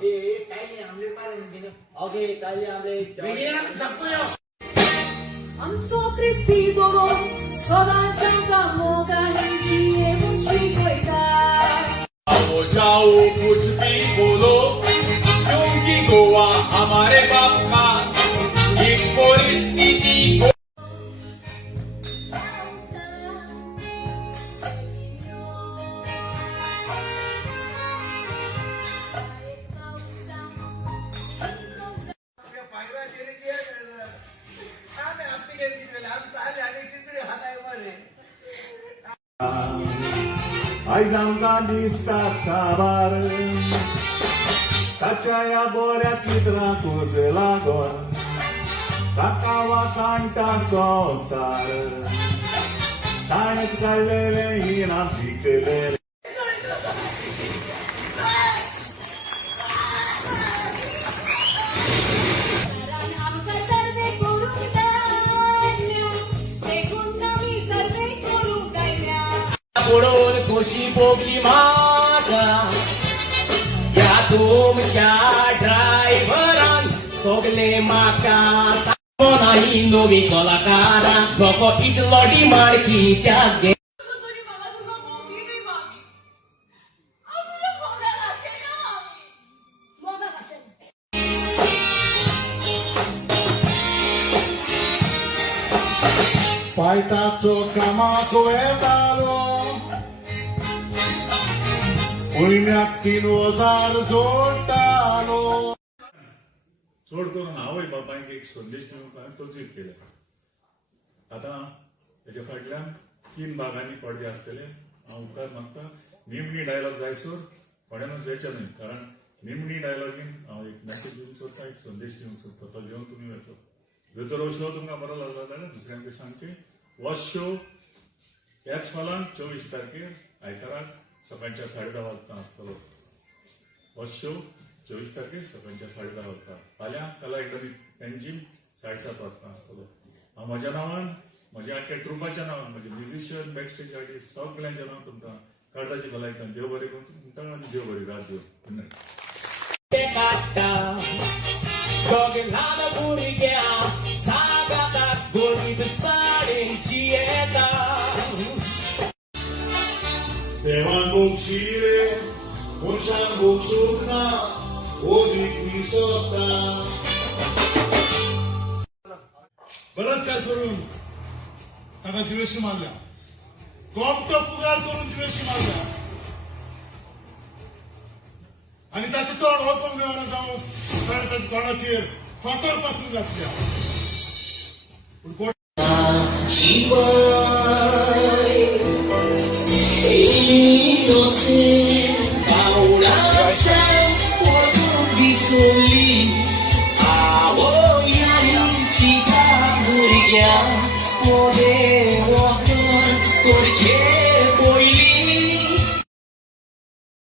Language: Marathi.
कायले आमलेट मारे ओके कायले आमलेट विजयान सबको आमचो क्रिस्ती दोरो सदांच आमकां मोगांची येवची वयता आओ जाओ कुछ भी बोलो क्योंकि गोवा हमारे बाप का एक परिस्थिति आयज आमकां दिसता साबार ताच्या ह्या बऱ्या चित्रांकूच लागोन ताका वाखाणटा संवसार ताणेच काडलेले इनाम शिकलेले आमकां सर्वे करूंक दान्या देखून आमी सर्वे करूंक गायल्या पुढून खुशी भोगली म्हाका या तुमच्या ड्रायव्हरान सोगले म्हाका नाही नवी कलाकारा नको इतलो डिमांड कित्याक घे कोणी म्हाका तुका मोगी बी मागी हांव तुज्या मोगाक आशेना मागी मोगाक आशेना पायताचो कामाक वेतालो म्हयन्याक 3000 जोडटालो चोड करून हांवूय बापायक एक संदेश दिवंक हांवें तोचीत केले आतां हेच्या फाटल्यान 3 भागांनी पडदे आसतले हांव उपकार मागता निमणी डायलॉग जायसर कोणानूच वेचो न्हय कारण निमणी डायलॉगीन हांव एक मॅसेज दिवंक सोदता एक संदेश दिवंक सोदता तो घेवन तुमी वेचो जर तर हो शो तुमकां बरो लागलो जाल्यार दुसऱ्यांक सांगचे हो शो ह्याच हॉलान 24 तारखेर आयताराक सकाळच्या 10:30 वाजता आसतलो हो शो 24 तारखेर सकाळच्या 10:30 वाजता फाल्यां कला अकादमी पेन्जीम 7:30 वाजता आसतलो हांव म्हज्या नांवान म्हज्या आख्या ट्रुपाच्या नांवान म्हजे म्युझिशियन बॅकस्टेज आर्टिस्ट सगळ्यांच्या नांवान तुमकां काळजाची भलायकी देव बरें करून तुमकां आनी देव बरी रात दिवं गुड दोघांना भुरग्या सागातात गोडीत साडेंची येता देवान मोक्षी रे मनशान मोक्षूक ना ओदीक मी सोदता बलात्कार करून ताका जिवेशी मारल्या कोमटो पुगार करून जिवेशी मारल्या आणि ताचें तोंड ओपन मेळना जावन ताच्या तोंडाचेर फातर पासून घातल्या पूण कोण भुरग्या